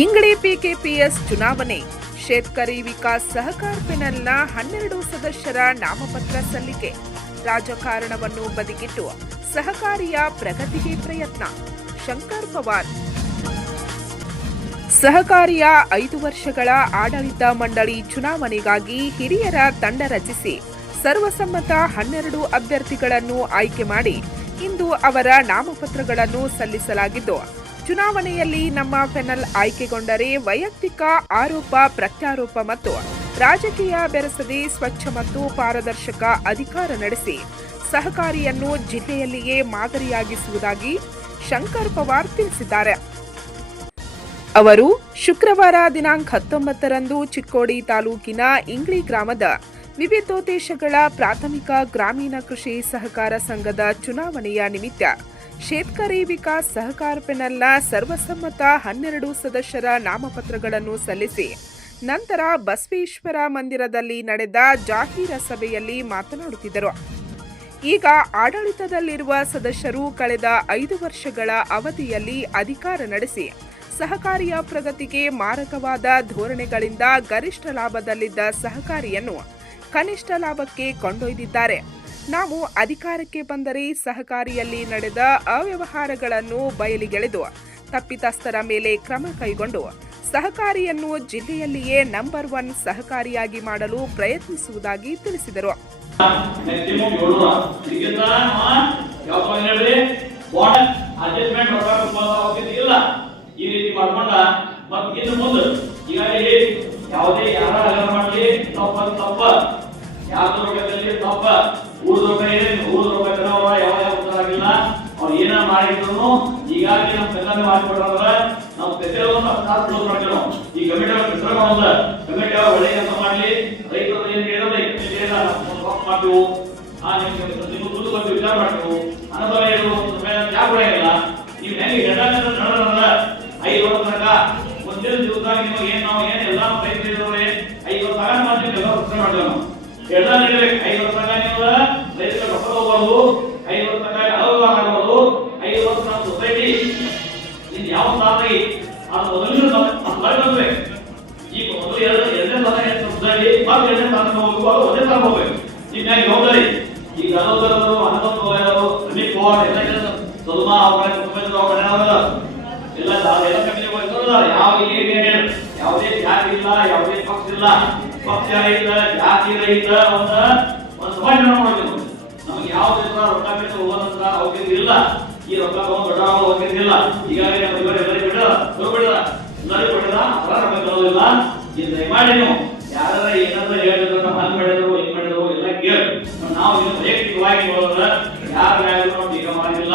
ಇಂಗಡಿ PKPS ಚುನಾವಣೆ ಶೇತಕರಿ ವಿಕಾಸ್ ಸಹಕಾರ ಪೆನಲ್ನ 12 ಸದಸ್ಯರ ನಾಮಪತ್ರ ಸಲ್ಲಿಕೆ. ರಾಜಕಾರಣವನ್ನು ಬದಿಗಿಟ್ಟು ಸಹಕಾರಿಯ ಪ್ರಗತಿಗೆ ಪ್ರಯತ್ನ. ಶಂಕರ್ ಪವಾರ್. ಸಹಕಾರಿಯ 5 ವರ್ಷಗಳ ಆಡಳಿತ ಮಂಡಳಿ ಚುನಾವಣೆಗಾಗಿ ಹಿರಿಯರ ತಂಡ ರಚಿಸಿ ಸರ್ವಸಮ್ಮತ 12 ಅಭ್ಯರ್ಥಿಗಳನ್ನು ಆಯ್ಕೆ ಮಾಡಿ ಇಂದು ಅವರ ನಾಮಪತ್ರಗಳನ್ನು ಸಲ್ಲಿಸಲಾಗಿದ್ದು, ಚುನಾವಣೆಯಲ್ಲಿ ನಮ್ಮ ಪೆನಲ್ ಆಯ್ಕೆಗೊಂಡರೆ ವೈಯಕ್ತಿಕ ಆರೋಪ ಪ್ರತ್ಯಾರೋಪ ಮತ್ತು ರಾಜಕೀಯ ಬೆರೆಸದೆ ಸ್ವಚ್ಛ ಮತ್ತು ಪಾರದರ್ಶಕ ಅಧಿಕಾರ ನಡೆಸಿ ಸಹಕಾರಿಯನ್ನು ಜಿಲ್ಲೆಯಲ್ಲಿಯೇ ಮಾದರಿಯಾಗಿಸುವುದಾಗಿ ಶಂಕರ್ ಪವಾರ್ ತಿಳಿಸಿದ್ದಾರೆ. ಅವರು ಶುಕ್ರವಾರ ದಿನಾಂಕ 19ರಂದು ಚಿಕ್ಕೋಡಿ ತಾಲೂಕಿನ ಇಂಗ್ಳಿ ಗ್ರಾಮದ ವಿವಿಧೋದ್ದೇಶಗಳ ಪ್ರಾಥಮಿಕ ಗ್ರಾಮೀಣ ಕೃಷಿ ಸಹಕಾರ ಸಂಘದ ಚುನಾವಣೆಯ ನಿಮಿತ್ತ ಶೇತಕರಿ ವಿಕಾಸ್ ಸಹಕಾರ ಪೆನಲ್ನ ಸರ್ವಸಮ್ಮತ 12 ಸದಸ್ಯರ ನಾಮಪತ್ರಗಳನ್ನು ಸಲ್ಲಿಸಿ ನಂತರ ಬಸವೇಶ್ವರ ಮಂದಿರದಲ್ಲಿ ನಡೆದ ಜಾಹೀರ ಸಭೆಯಲ್ಲಿ ಮಾತನಾಡುತ್ತಿದ್ದರು. ಈಗ ಆಡಳಿತದಲ್ಲಿರುವ ಸದಸ್ಯರು ಕಳೆದ 5 ವರ್ಷಗಳ ಅವಧಿಯಲ್ಲಿ ಅಧಿಕಾರ ನಡೆಸಿ ಸಹಕಾರಿಯ ಪ್ರಗತಿಗೆ ಮಾರಕವಾದ ಧೋರಣೆಗಳಿಂದ ಗರಿಷ್ಠ ಲಾಭದಲ್ಲಿದ್ದ ಸಹಕಾರಿಯನ್ನು ಕನಿಷ್ಠ ಲಾಭಕ್ಕೆ ಕೊಂಡೊಯ್ದಿದ್ದಾರೆ. ನಾವು ಅಧಿಕಾರಕ್ಕೆ ಬಂದರೆ ಸಹಕಾರಿಯಲ್ಲಿ ನಡೆದ ಅವ್ಯವಹಾರಗಳನ್ನು ಬಯಲಿಗೆಳೆದು ತಪ್ಪಿತಸ್ಥರ ಮೇಲೆ ಕ್ರಮ ಕೈಗೊಂಡು ಸಹಕಾರಿಯನ್ನು ಜಿಲ್ಲೆಯಲ್ಲಿಯೇ ನಂಬರ್ 1 ಸಹಕಾರಿಯಾಗಿ ಮಾಡಲು ಪ್ರಯತ್ನಿಸುವುದಾಗಿ ತಿಳಿಸಿದರು. ಏನ ಮಾಡಿದ್ರು ಈಗಾಗಲೇ ನಮ್ಮ ಕಲ್ಯಾಣ ಮಾಡಿಕೊಡ್ರ ನಾವು ಈ ಕಮಿಟಿ ಕಮಿಟಿ ಒಳ್ಳೆ ಕೆಲಸ ಮಾಡಲಿ, ರೈತರು ಏನ್ ಹೇಳಿದ್ರೆ ಮಾಡ್ತೀವಿ, ವಿಚಾರ ಮಾಡ್ತೀವಿ, ಅನುಭವ ಯಾಕೆ ಕೊಡಂಗಿಲ್ಲ. ನೀವು ಹೆಂಗೆ 5 ವರ್ಷ ತನಕ ಮುಂದಿನ ದಿವಸದಾಗ ನಿಮಗೆ ನಾವು ಎಲ್ಲ ರೈತರಿದ್ದವ್ರೆ 5 ವರ್ಷ ಮಾಡ್ತೀವಿ, ಎಲ್ಲ ಕೆಲಸ ಮಾಡ್ತೀವಿ. ನಾವು ಎಲ್ಲ ನೀಡಬೇಕು. 5 ವರ್ಷ ನೀವು ರೈತರ ರೊಕ್ಕ ಹೋಗ್ಬಾರ್ದು, 5 ವರ್ಷ ಅವ್ಯವಹಾರ ಆಗ್ಬಾರ್ದು, 5 ವರ್ಷ ನಮ್ಮ ಸೊಸೈಟಿ ಇನ್ ಯಾವ ಸ್ಥಾನದಲ್ಲಿ ಅದು ಮೊದಲು ಈಗ ಮೊದಲು 2ನೇ ಸ್ಥಾನ ಸೊಸೈಟಿ ಮತ್ತೆ 2ನೇ ಸ್ಥಾನಕ್ಕೆ ಹೋಗ್ಬೇಕು, ಒಂದೇ ಸ್ಥಾನ ಹೋಗ್ಬೇಕು. ಈಗ ಜವಾಬ್ದಾರಿ ಈಗ ಅನೋದರವರು ಅನಂತವರು ರಮೇಶ್ ಪವಾರ್ ಎಲ್ಲ ಸಲ್ಮಾ ಅವರ ಎಲ್ಲ ಕಮಿಟಿ ಯಾವುದೇ ಜಾತಿ ಇಲ್ಲ, ಯಾವುದೇ ಪಕ್ಷ ಇಲ್ಲ, ಪಕ್ಷ ರಹಿತ ಜಾತಿ ರಹಿತ ಒಂದು ಸಮಾಜ ಮಾಡ್ತೀವಿ. ನಮ್ಗೆ ಯಾವ ರೊಕ್ಕ ಬಿಟ್ಟು ಹೋಗೋದಂತ ಅವಕಾಶ ಇಲ್ಲ. ಈ ರೊಕ್ಕ ತಗೊಂಡು ದೊಡ್ಡ ಅವಕಾಶ ಇಲ್ಲ. ಈಗಾಗಲೇ ನಮ್ಮ ಎಲ್ಲರಿಗೂ ಬಿಡ ಎಲ್ಲರಿಗೂ ಬಿಡದ ಅವರ ರೊಕ್ಕ ತಗೊಳ್ಳೋದಿಲ್ಲ. ಈ ದಯಮಾಡಿ ನೀವು ಯಾರ ಏನಾದ್ರೂ ಹೇಳಿದ್ರು ನಮ್ಮ ಹಂಗ್ ಮಾಡಿದ್ರು ಹಿಂಗ್ ಮಾಡಿದ್ರು ಎಲ್ಲ ಕೇಳಿ ನಾವು ಇದು ವೈಯಕ್ತಿಕವಾಗಿ ನೋಡಿದ್ರೆ ಯಾರ ನಾವು ಟೀಕ ಮಾಡಿಲ್ಲ.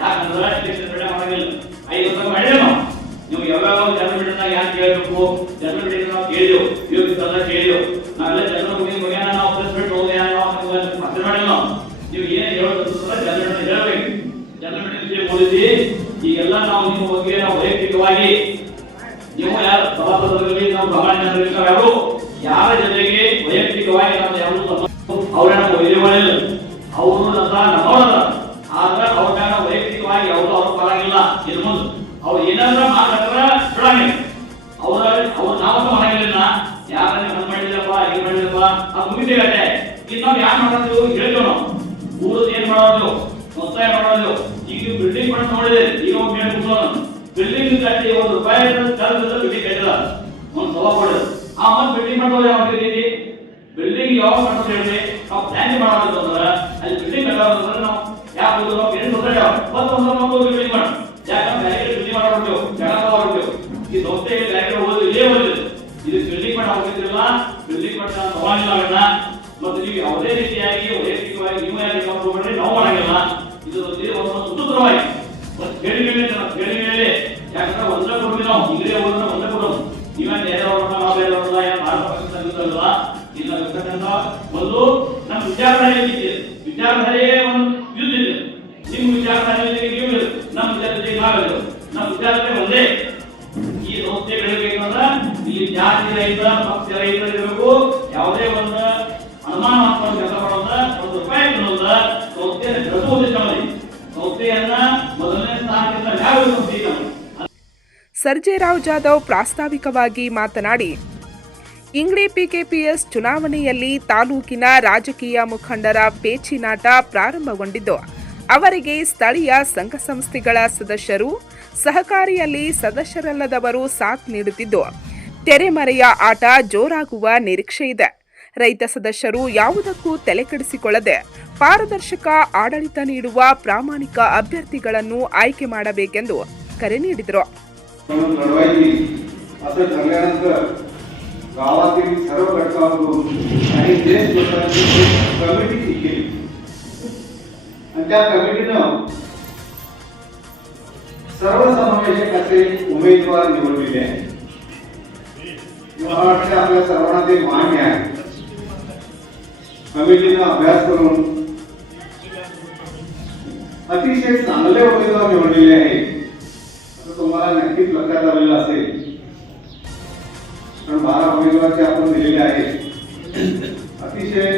ಯಾಕಂದ್ರೆ ಎಲೆಕ್ಷನ್ ಬಿಡ ಮಾಡಂಗಿಲ್ಲ. 5 ವರ್ಷ ಮಾಡಿದ್ರೆ ನೀವು ಯಾವಾಗ ಜನರ ಬಿಡದಾಗ ಯಾಕೆ ಕೇಳಬೇಕು, ಜನರ ಬಿಡ ನಾವು ಕೇಳಿದೆವು, ಯೋಗಿಸಲ್ಲ ಕೇಳಿದೆವು. ನಾವೆಲ್ಲ ಜನರ ಬಗ್ಗೆ ನಾವು ಬಿಟ್ಟು ಮತ್ತೆ ಮಾಡಿಲ್ಲ. ನೀವು ಏನ್ ಹೇಳೋದ್ರ ಜನರ ಹೇಳಬೇಕು. ಜನರ ವಿಷಯ ಮೂಡಿಸಿ ಈಗೆಲ್ಲ ನಾವು ನಿಮ್ಮ ಬಗ್ಗೆ ನಾವು ವೈಯಕ್ತಿಕವಾಗಿ ನೀವು ಯಾರು ಸಭಾಸದರಲ್ಲಿ ನಾವು ಪ್ರಮಾಣ ಯಾರು ಯಾರ ಜೊತೆಗೆ ವೈಯಕ್ತಿಕವಾಗಿ ನಾವು ಯಾರು ಅವ್ರನ್ನ ವೈದ್ಯಗಳಿಲ್ಲ, ಅವರು ನಮ್ಮವರಲ್ಲ. ಆದ್ರೆ ಅವ್ರನ್ನ ವೈಯಕ್ತಿಕವಾಗಿ ಅವರು ಅವ್ರ ಪರವಾಗಿಲ್ಲ. ಇನ್ನು ಮುಂದೆ ಅವ್ರು ಏನಾದ್ರೂ ಮಾತಾಡ್ರ ಬಿಡಂಗಿಲ್ಲ. ಅವ್ರು ನಾವಂತ ಮಾಡಂಗಿಲ್ಲ. ಯಾರನ್ನ ಹಂಗ್ ಮಾಡಿದ್ರಪ್ಪ ಹಿಂಗ್ ಮಾಡಿದ್ರಪ್ಪ ಅದು ಮುಗಿತೇವೆ. ಈಗ ನಾವು ಯಾರು ಮಾಡೋದು ಹೇಳ್ತೇವೆ. ನಾವು ಊರದ್ದು ಏನ್ ಮಾಡೋದು ಒತ್ತಾಯ ಮಾಡೋದು. ಈಗ ಬಿಲ್ಡಿಂಗ್ ಮಾಡಿ ನೋಡಿದೆ, ಈಗ ಬಿಲ್ಡಿಂಗ್ ಕಟ್ಟಿ ₹1 ಬಿಲ್ಡಿಂಗ್ ಕಟ್ಟಿಲ್ಲ, ಒಂದು ಸಭಾ ಕೊಡೋದು. ಆ ಮತ್ತೆ ಬಿಲ್ಡಿಂಗ್ ಮಾಡೋದು ಯಾವ ರೀತಿ ಬಿಲ್ಡಿಂಗ್ ಯಾವಾಗ ಮಾಡೋದು ಹೇಳಿ ನಾವು ಪ್ಲಾನ್ ಮಾಡೋದು ಅಂದ್ರೆ ಅಲ್ಲಿ ಬಿಲ್ಡಿಂಗ್ ಕಟ್ಟೋದಂದ್ರೆ ನಾವು ಯಾಕೆ ಬಿಲ್ಡಿಂಗ್ ಮಾಡಿ ಯಾಕಂದ್ರೆ ಬಿಲ್ಡಿಂಗ್ ಮಾಡೋದು ಜನ ಈ ಸಂಸ್ಥೆ ಓದು ಇಲ್ಲೇ ಓದಿಲ್ಲ. ಇದು ಬಿಲ್ಡಿಂಗ್ ಮಾಡಿ ಹೋಗಿದ್ದಿಲ್ಲ, ಬಿಲ್ಡಿಂಗ್ ಮಾಡಿ ತಗೊಂಡಿಲ್ಲ. ಮತ್ತು ನೀವು ಯಾವುದೇ ರೀತಿಯಾಗಿ ವೈಯಕ್ತಿಕವಾಗಿ ನೀವು ಯಾಕೆ ಹೋಗ್ಬೇಡ್ರಿ, ನಾವು ಮಾಡಂಗಿಲ್ಲ. ಇದು ಒಂದು ಸುಸೂತ್ರವಾಗಿ ಒಂದು ಕೇಳಿ ಮೇಲೆ ಯಾಕಂದ್ರೆ ಒಂದೇ ಕೊಡ್ತೀವಿ ನಾವು ಈಗಲೇ ಹೋದ್ರೆ ಒಂದೇ ಕೊಡೋದು. ನೀವೇನು ಬೇರೆಯವ್ರನ್ನ ನಾವು ಬೇರೆಯವ್ರನ್ನ ಏನು ಮಾಡಬೇಕಂತ ಇಲ್ಲ. ಒಂದು ನಮ್ಮ ವಿಚಾರಧಾರೆಯೇ ಒಂದು ಯುದ್ಧ ಇದೆ. ನಿಮ್ಮ ವಿಚಾರಧಾರೆ ನೀವು ನಮ್ಮ ವಿಚಾರಧಾರೆ ನಾವಿಲ್ಲ. ನಮ್ಮ ವಿಚಾರಧಾರೆ ಒಂದೇ. ಈ ಸಂಸ್ಥೆ ಬೆಳಬೇಕಂದ್ರೆ ಇಲ್ಲಿ ಜಾತಿ ರಹಿತ ಪಕ್ಷ ರಹಿತ ಇರಬೇಕು. ಯಾವುದೇ ಒಂದು ಅನುಮಾನ ಮಾಡ್ಕೊಂಡು ಕೆಲಸ ಮಾಡೋದ ₹1 ಕೊಡೋದ ಸಂಸ್ಥೆಯನ್ನು ಬೆಳೆಸುವುದೇ ಸಂಸ್ಥೆಯನ್ನ ಮೊದಲನೇ ಸ್ಥಾನದಿಂದ ಯಾವ ಸಂಸ್ಥೆ ಸರ್ಜೇರಾವ್ ಜಾಧವ್ ಪ್ರಾಸ್ತಾವಿಕವಾಗಿ ಮಾತನಾಡಿ, ಇಂಗ್ಲಿ ಪಿಕೆಪಿಎಸ್ ಚುನಾವಣೆಯಲ್ಲಿ ತಾಲೂಕಿನ ರಾಜಕೀಯ ಮುಖಂಡರ ಪೇಚಿನಾಟ ಪ್ರಾರಂಭಗೊಂಡಿದ್ದು, ಅವರಿಗೆ ಸ್ಥಳೀಯ ಸಂಘ ಸಂಸ್ಥೆಗಳ ಸದಸ್ಯರು, ಸಹಕಾರಿಯಲ್ಲಿ ಸದಸ್ಯರಲ್ಲದವರು ಸಾಥ್ ನೀಡುತ್ತಿದ್ದು, ತೆರೆಮರೆಯ ಆಟ ಜೋರಾಗುವ ನಿರೀಕ್ಷೆ ಇದೆ. ರೈತ ಸದಸ್ಯರು ಯಾವುದಕ್ಕೂ ತಲೆಕೆಡಿಸಿಕೊಳ್ಳದೆ ಪಾರದರ್ಶಕ ಆಡಳಿತ ನೀಡುವ ಪ್ರಾಮಾಣಿಕ ಅಭ್ಯರ್ಥಿಗಳನ್ನು ಆಯ್ಕೆ ಮಾಡಬೇಕೆಂದು ಕರೆ ನೀಡಿದರು. गावातील सर्व घटकांकडून आणि देश कमिटी केली आणि त्या कमिटीनं सर्वसमावेशक असे उमेदवार निवडलेले आहेत. मला वाटतं आपल्या सर्वांना ते मान्य आहे. कमिटीनं अभ्यास करून अतिशय चांगले उमेदवार निवडलेले आहेत. तुम्हाला नक्कीच लक्षात आलेलं असेल, कारण 12 उमेदवार जे आपण दिलेले आहेत अतिशय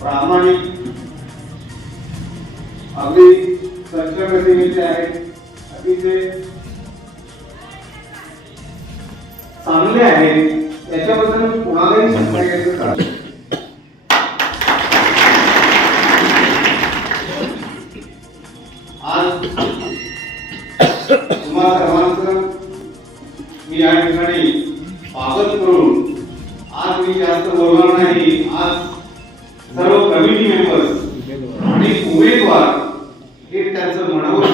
प्रामाणिक, अगदी सच्चगतीचे आहेत, अतिशय चांगले आहेत. याच्याबद्दल कुणालाही शंका घ्यायचं कारण आज तुम्हाला सर्वांचं मी या ठिकाणी स्वागत करून आज मी जास्त बोलणार नाही. आज सर्व कमिटी मेंबर्स आणि उमेदवार हे त्यांचं मनावर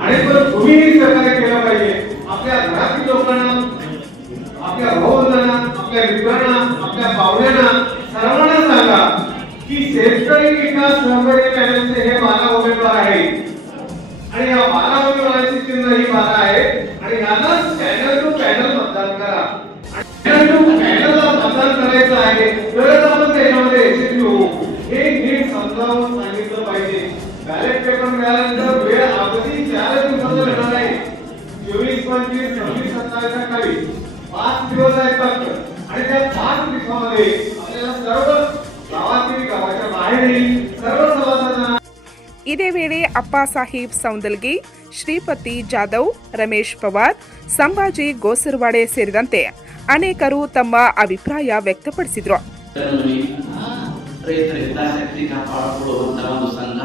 आणि तुम्ही सहकार्य केलं पाहिजे. आपल्या घरातील लोकांना, आपल्या भावंडांना, आपल्या मित्रांना, आपल्या पाहुण्यांना सर्वांना सांगा की शेतकरी विकास सहकारी पॅनलचे हे 12 उमेदवार आहेत आणि या 12 उमेदवारांची चिन्ह ही 12 आहे आणि यालाच पॅनल टू पॅनल मतदान करा. पॅनलला मतदान करायचं आहे तरच आपण त्याच्यामध्ये यशस्वी होऊ हे नीट समजावून सांगितलं पाहिजे. बॅलेट पेपर मिळाल्यानंतर वेळ अगदी 4 दिवसाचा येणार आहे. 24, 25, 26, 27, 28 5 दिवस आहेत फक्त आणि त्या 5 दिवसामध्ये आपल्याला सर्व गावातील, गावाच्या बाहेरील सर्व सभासदांना. ಇದೇ ವೇಳೆ ಅಪ್ಪಾಸಾಹೇಬ್ ಸೌಂದಲ್ಗಿ, ಶ್ರೀಪತಿ ಜಾಧವ್, ರಮೇಶ್ ಪವಾರ್, ಸಂಭಾಜಿ ಗೋಸರವಾಡೆ ಸೇರಿದಂತೆ ಅನೇಕರು ತಮ್ಮ ಅಭಿಪ್ರಾಯ ವ್ಯಕ್ತಪಡಿಸಿದರು. ರೈತರ ಹಿತಾಸಕ್ತಿ ಕಾಪಾಡಿಕೊಳ್ಳುವಂತಹ ಒಂದು ಸಂಘ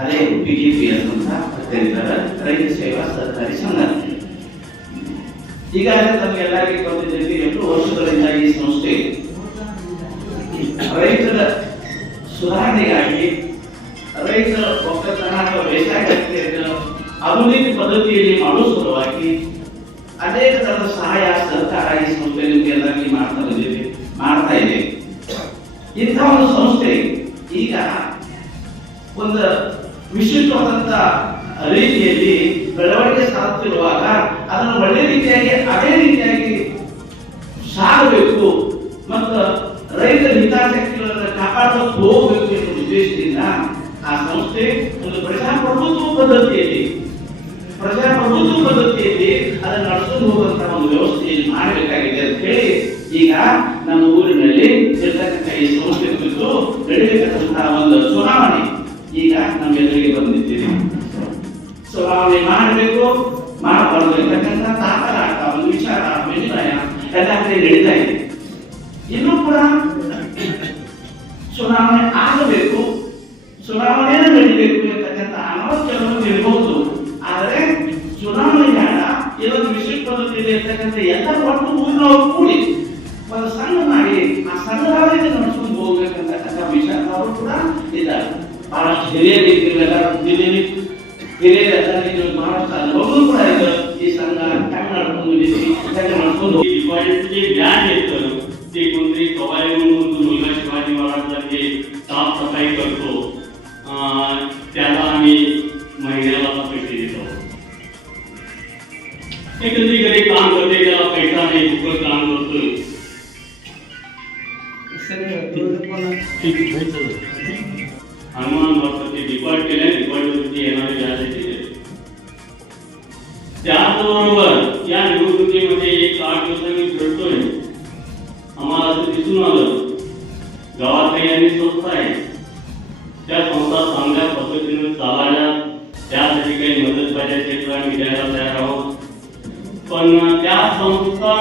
ಅದೇ ಪಿಕೆಪಿಎಸ್ ಅಂತ ಕರೀತಾರೆ, ರೈತ ಸೇವಾ ಸಹಕಾರಿ ಸಂಘ. ಈಗಾಗಲೇ ತಮಗೆಲ್ಲರಿಗೂ ಗೊತ್ತಿದೆ, 8 ವರ್ಷಗಳಿಂದ ಈ ಸಂಸ್ಥೆ ರೈತರ ಸುಧಾರಣೆಗಾಗಿ, ರೈತರ ಒಕ್ಕಲತನ ಅಥವಾ ಬೇಸಾಯ ಆಧುನಿಕ ಪದ್ಧತಿಯಲ್ಲಿ ಮಾಡುವ ಸಲುವಾಗಿ ಅನೇಕ ತರದ ಸಹಾಯ ಸಹಕಾರ ಈ ಸಂಸ್ಥೆ ಎಲ್ಲರಿಗೂ ಮಾಡ್ತಾ ಇದೆ. ಇಂಥ ಒಂದು ಸಂಸ್ಥೆ ಈಗ ಒಂದು ವಿಶಿಷ್ಟವಾದಂತ ರೀತಿಯಲ್ಲಿ ಬೆಳವಣಿಗೆ ಸಾಧಿಸುತ್ತಿರುವಾಗ ಅದನ್ನು ಒಳ್ಳೆ ರೀತಿಯಾಗಿ ಅದೇ ರೀತಿಯಾಗಿ ಸಾಗಬೇಕು ಮತ್ತು ರೈತರ ಹಿತಾಸಕ್ತಿಗಳನ್ನು ಕಾಪಾಡುತ್ತಾ ಹೋಗಬೇಕು ಎನ್ನುವ ಉದ್ದೇಶದಿಂದ ಆ ಸಂಸ್ಥೆ ಒಂದು ಪ್ರಜಾಪ್ರಭುತ್ವ ಪದ್ಧತಿಯಲ್ಲಿ ಅದನ್ನು ನಡೆಸಿಕೊಂಡು ಹೋಗುವಂತಹ ಒಂದು ವ್ಯವಸ್ಥೆಯನ್ನು ಮಾಡಬೇಕಾಗಿದೆ ಅಂತ ಹೇಳಿ ಈಗ ನಮ್ಮ ಊರಿನಲ್ಲಿ ಇರ್ತಕ್ಕಂಥ ಈ ಸಂಸ್ಥೆ ಕುರಿತು ನಡೆಯಬೇಕಾದಂತಹ ಒಂದು ಚುನಾವಣೆ ಈಗ ನಮ್ಮೆಲ್ಲರಿಗೆ ಬಂದಿದ್ದೀವಿ. ಚುನಾವಣೆ ಮಾಡಬೇಕು, ಮಾಡಬಾರ್ದು ಇರ್ತಕ್ಕಂಥ ತಾಕಲಾಟ, ಒಂದು ವಿಚಾರ ವಿನಿಮಯ ಎಲ್ಲ ಕಡೆ ನಡೀತಾ ಇದೆ. ಇನ್ನೂ ಕೂಡ ಚುನಾವಣೆ ಆಗಬೇಕು, ಚುನಾವಣೆಯನ್ನು ನಡೀಬೇಕು ಇರ್ತಕ್ಕಂಥ ಅನಾವಶ್ಯಕತೆ ಇರಬಹುದು. ಆದರೆ ಚುನಾವಣೆ ಬೇಡ, ಇದೊಂದು ವಿಶೇಷ ಪದ್ಧತಿಯಲ್ಲಿ ಇರ್ತಕ್ಕಂಥ ಎಲ್ಲ ಒಟ್ಟು ಊರಿನವರು ಕೂಡಿ ಒಂದು ಸಂಘ ಮಾಡಿ ಆ ಸಂಘವಾಗಿ ನಡೆಸ್ಕೊಂಡು ಹೋಗ್ಬೇಕಂತಕ್ಕಂಥ ವಿಚಾರದವರು ಕೂಡ ಇದ್ದಾರೆ. ಬಹಳಷ್ಟು ಹಿರಿಯರಿಗೆಲ್ಲ ಬಹಳಷ್ಟು ಅನುಭವಗಳು ಕೂಡ ಇದೆ. ಈ संघ ज्ञान येतं ते कोणतरी कवाई म्हणून मुलगा शिवाजी महाराजांची साफसफाई करतो, त्याला आम्ही महिन्याला पैसे देतो. कधी कधी काम करते, त्याला पैसा नाही, फुकट काम करतो. हनुमान भक्ताची डिपार्ट केल्या, डिपार्टवरती येणारे व्याज दिले. त्याचबरोबर या निवडणुकीमध्ये एक 8 दिवसांनी फिरतोय, आम्हाला असं दिसून आलं गावात यांनी संस्था आहे, त्या संस्था चांगल्या पद्धतीने चालाव्या, त्यासाठी काही मदत पाहिजे ते आम्ही द्यायला तयार आहोत. पण त्या संस्था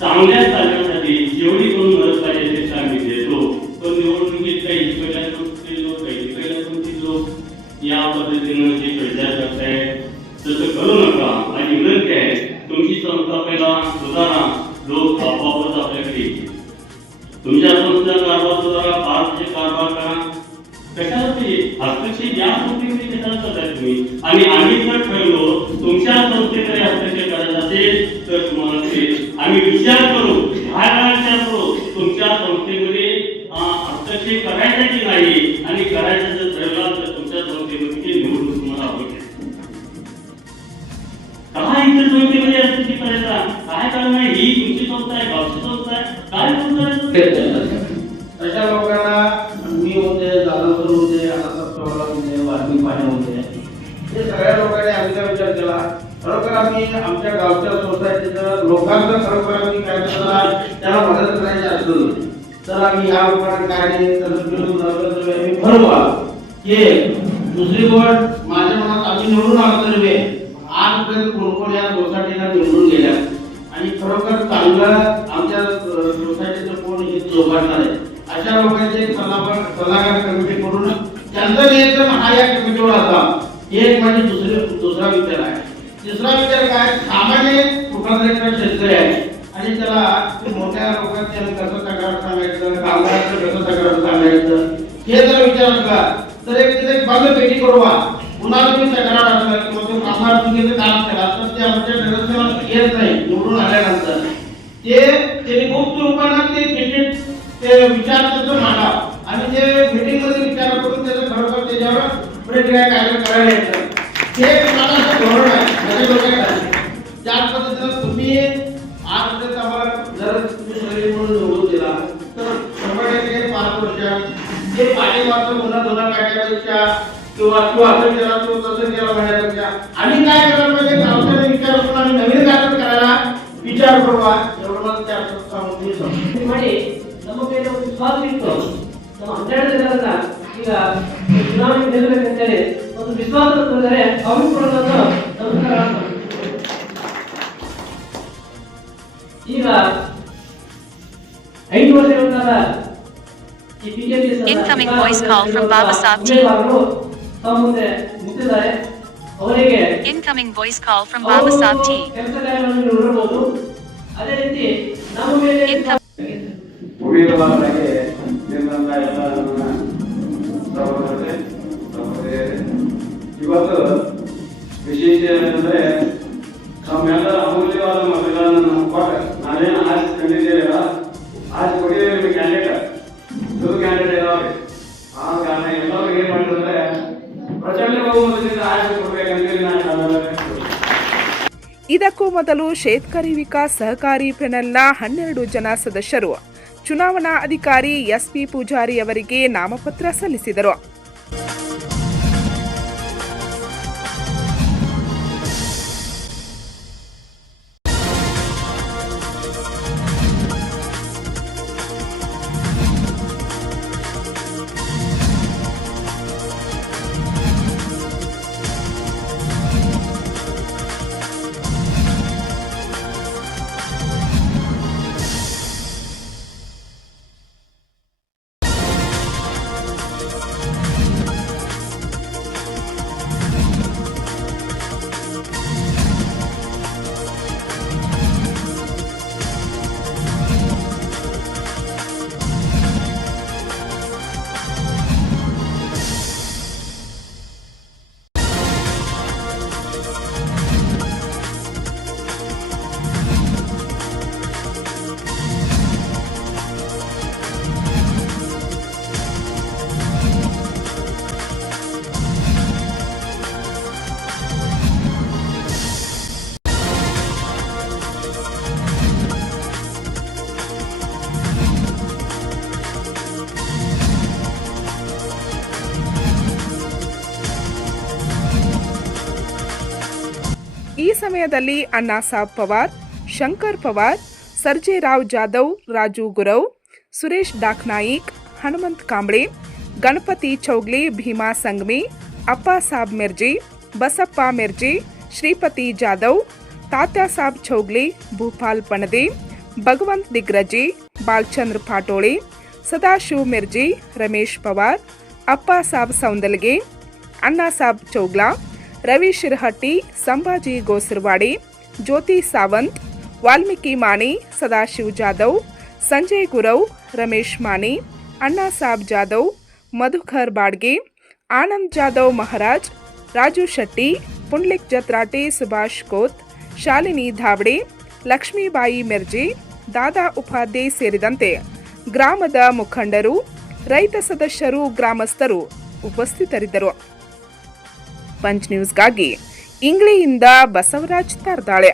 चांगल्या चालण्यासाठी जेवढी कोण मदत पाहिजे ते आम्ही देतो. पण निवडणुकीत काही पहिल्यातून लोक काही पहिल्यातून लोक या पद्धतीनं जे प्रचार करतायत तसं करू नका. माझी विनंती आहे, तुमची संस्था पहिला सुधारा, लोक आपोआपच आपल्याकडे येतील. तुमच्या संस्था कारभार सुधारा, फारचे कारभार करा. कशाला ते हस्तक्षेप या संस्थेकडे कशाला करताय तुम्ही? आणि आम्ही जर ठरलो तुमच्या संस्थेकडे हस्तक्षेप करायचा असेल तर तुम्हाला ते आम्ही विचार करू, विचार करू तुमच्या संस्थेमध्ये हस्तक्षेप करायचा की नाही. आणि करायचं जर ठरला तर तुमच्या संस्थेमध्ये निवडणूक तुम्हाला आवडेल. काय इतर संस्थेमध्ये हस्तक्षेप करायचा काय कारण आहे? ही तुमची संस्था आहे, गावची संस्था आहे, काय संस्था अशा लोकांना मी होते, जाधव होते, अनासाहेब होते, वाल्मिक पाणी होते, हे सगळ्या लोकांनी आमचा विचार केला. खरोखर आम्ही आमच्या गावच्या सोसायटीचं लोकांचं खरोखर आम्ही काय केलं, त्याला मदत करायची असतो तर आम्ही या लोकांना काय नाही ठरवा. हे दुसरी गोष्ट माझ्या मनात आम्ही निवडून आलो तरी आजपर्यंत कोणकोण या सोसायटीला निवडून गेल्या आणि खरोखर चांगलं आमच्या सोसायटीचं कोण हे जोपासणार आहे अशा लोकांचे सल्लागार कमिटी करून त्यांचं नियंत्रण हा या कमिटीवर असावा. हे माझी दुसरा विचार आहे. तिसरा विचार काय, सामान्य कुठला शेतकरी आहे आणि त्याला मोठ्या लोकांचे कसं तक्रार सांगायचं, कामगारांचं कसं तक्रार सांगायचं हे जर विचार असला तर एक तिथे बंद पेटी करूवा. पुन्हा तुम्ही तक्रार असला किंवा तो कामगार चुकीचं काम केला तर ते आमच्या निदर्शनास येत नाही. निवडून आल्यानंतर ते गुप्त रूपानं ते विचार त्याचं मांडा आणि ते मीटिंग मध्ये विचार करून त्याचं खरोखर त्याच्यावर प्रतिक्रिया कार्य करायला येतं. हे मला असं धोरण आहे. त्याच पद्धतीनं तुम्ही आजपर्यंत आम्हाला जर तुम्ही शरीर म्हणून निवडून दिला तर 100% 5 वर्षात जे पाणी वाचून गुन्हा काढण्यापेक्षा किंवा असं केला तो तसं केला म्हणण्यापेक्षा आम्ही काय करायला पाहिजे, गावच्याने विचार करून आम्ही नवीन कार्य करायला विचार करूया. एवढं मला त्या सांगतो. ನಮ್ಮ ಮೇಲೆ ಒಂದು ವಿಶ್ವಾಸ ಇತ್ತು. ನಮ್ಮ 12 ಜನರನ್ನ ಈಗ ಚುನಾವಣೆ ಗೆಲ್ಲಬೇಕಂತೇಳಿ ಒಂದು ವಿಶ್ವಾಸ ತಂದರೆ ಅವರು ಕೂಡ ನಮಸ್ಕಾರ. ಈಗ 5 ವರ್ಷಗಳ ಈ BJP Incoming voice call from Babasab T. ಮುಂದೆ ನಿಂತಿದ್ದಾರೆ. ಅವರಿಗೆ Incoming voice call from Babasab T. ಕೆಲಸ ಕಾರ್ಯಗಳನ್ನು ನೋಡಬಹುದು. ಅದೇ ರೀತಿ ನಮ್ಮ ಮೇಲೆ ಉಳಿದವರಾಗಿ ನಿನ್ನಂತ ಎಲ್ಲ ನನ್ನ ಸಹೋದರರೇ ಸಹೋದರಿಯರೇ, ಇವತ್ತು ವಿಶೇಷ ಏನಂದ್ರೆ ನಮ್ಮೆಲ್ಲರ ಅಮೂಲ್ಯವಾದ ಮತಗಳನ್ನು ನಮ್ಮ ಕೊಟ್ಟ ನಾವೇನು ಆಸೆ ಕಂಡಿದ್ದೇವೆ ಆಸೆ ಕೊಟ್ಟಿದ್ದೇವೆ. ನಿಮಗೆ ಕ್ಯಾಂಡಿಡೇಟ್ ಇದು ಕ್ಯಾಂಡಿಡೇಟ್ ಇದಾವೆ. ಆ ಕಾರಣ ಎಲ್ಲರೂ ಏನ್ ಮಾಡಿದ್ರೆ ಪ್ರಚಂಡ ಬಹುಮತದಿಂದ ಆಸೆ ಕೊಡ್ಬೇಕಂತೇಳಿ ನಾನು ಇದಕ್ಕೂ ಮೊದಲು ಶೇತಕರಿ ವಿಕಾಸ್ ಸಹಕಾರಿ ಪೆನಲ್ನ 12 ಜನ ಸದಸ್ಯರು ಚುನಾವಣಾ ಅಧಿಕಾರಿ ಎಸ್ಪಿ ಪೂಜಾರಿ ಅವರಿಗೆ ನಾಮಪತ್ರ ಸಲ್ಲಿಸಿದರು. ಈ ಸಮಯದಲ್ಲಿ ಅಣ್ಣಾಸಾಬ್ ಪವಾರ್, ಶಂಕರ್ ಪವಾರ್, ಸರ್ಜೇರಾವ್ ಜಾಧವ್, ರಾಜು ಗುರವ್, ಸುರೇಶ್ ಡಾಕ್ನಾಯಿಕ್, ಹನುಮಂತ್ ಕಾಂಬ್ಳೆ, ಗಣಪತಿ ಚೌಗ್ಲಿ, ಭೀಮಾ ಸಂಗ್ಮಿ, ಅಪ್ಪಾಸಾಬ್ ಮಿರ್ಜಿ, ಬಸಪ್ಪ ಮಿರ್ಜಿ, ಶ್ರೀಪತಿ ಜಾಧವ್, तात्यासाहेब छौगले, भूपाल पणदे, भगवंत दिग्रजी, बालचंद्र पाटोळे, सदाशिव मिर्जी, रमेश पवार, अप्पासाहेब सौंदलगे, अण्णासाहेब चौगला, रवी शिरहट्टी, संभाजी गोसरवाडे, ज्योति सावंत, वाल्मीकि माने, सदाशिव जाधव, संजय गुरव, रमेश माने, अण्णासाहेब जाधव, मधुकर बाडगे, आनंद जाधव महाराज, राजू शೆಟ್ಟಿ, ಪುಂಡ್ಲಿಕ್ ಜತ್ರಾಟೆ, ಸುಭಾಷ್ ಕೋತ್, ಶಾಲಿನಿ ಧಾವಡೆ, ಲಕ್ಷ್ಮೀಬಾಯಿ ಮಿರ್ಜಿ, ದಾದಾ ಉಪಾಧ್ಯಾಯ ಸೇರಿದಂತೆ ಗ್ರಾಮದ ಮುಖಂಡರು, ರೈತ ಸದಸ್ಯರು, ಗ್ರಾಮಸ್ಥರು ಉಪಸ್ಥಿತರಿದ್ದರು. ಪಂಚ್ ನ್ಯೂಸ್ಗಾಗಿ ಇಂಗ್ಲಿಯಿಂದ ಬಸವರಾಜ್ ತರ್ದಾಳೆ.